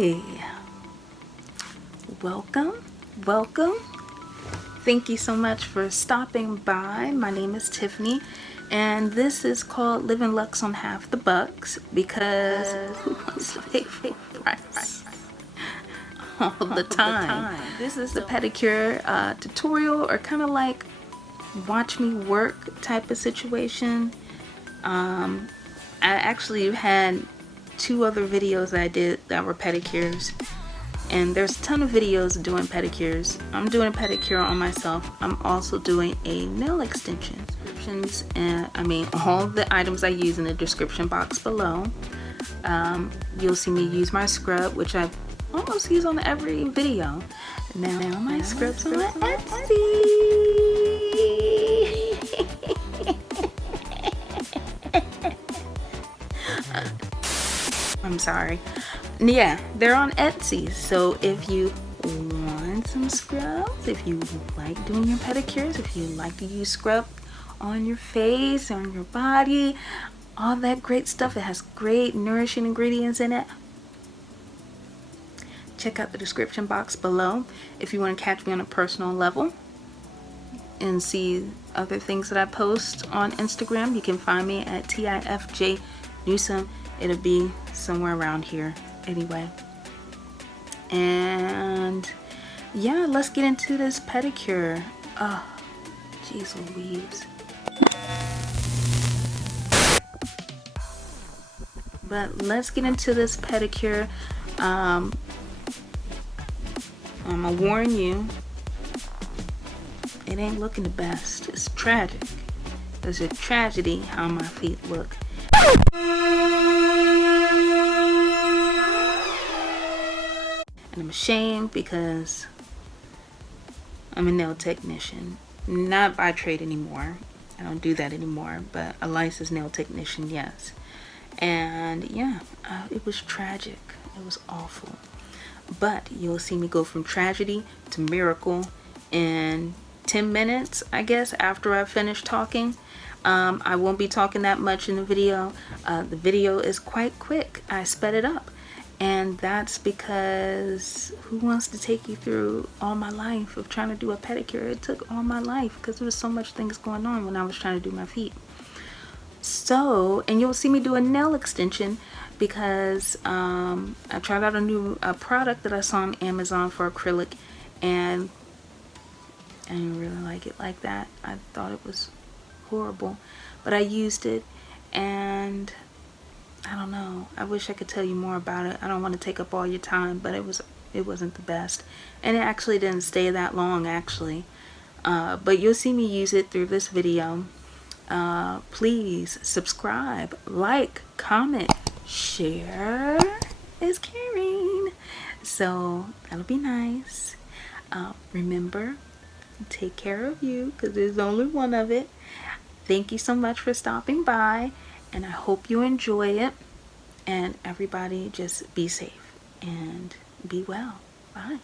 Hey, welcome. Thank you so much for stopping by. My name is Tiffany, and this is called Living Lux on Half the Bucks, because who wants to pay full price all the time? This is the pedicure tutorial, or kind of like watch me work type of situation. I actually had 2 other videos that I did that were pedicures, and there's a ton of videos doing pedicures. I'm doing a pedicure on myself. I'm also doing a nail extension. Descriptions, and I mean all the items I use in the description box below. You'll see me use my scrub, which I almost use on every video. Now my scrub's on Etsy. I'm sorry. Yeah, they're on Etsy. So if you want some scrubs, if you like doing your pedicures, if you like to use scrub on your face, on your body, all that great stuff, it has great nourishing ingredients in it. Check out the description box below if you want to catch me on a personal level and see other things that I post on Instagram. You can find me at TIFFJ Newsome. It'll be somewhere around here anyway. And yeah, let's get into this pedicure. Oh, jeez Louise. But let's get into this pedicure. I'm gonna warn you, it ain't looking the best. It's tragic. It's a tragedy how my feet look. And I'm ashamed because I'm a nail technician. Not by trade anymore. I don't do that anymore, but a licensed nail technician, yes. And yeah, it was tragic. It was awful. But you'll see me go from tragedy to miracle in 10 minutes, I guess, after I finish talking. I won't be talking that much in the video. The video is quite quick. I sped it up. And that's because who wants to take you through all my life of trying to do a pedicure? It took all my life because there was so much things going on when I was trying to do my feet. So, and you'll see me do a nail extension because I tried out a new product that I saw on Amazon for acrylic, and I didn't really like it like that. I thought it was horrible, but I used it, and I don't know, I wish I could tell you more about it. I don't want to take up all your time, but it wasn't the best, and it actually didn't stay that long actually. But you'll see me use it through this video. Please subscribe, like, comment, share is caring, so that'll be nice. Remember, take care of you because there's only one of it. Thank you so much for stopping by, and I hope you enjoy it. And everybody just be safe and be well. Bye.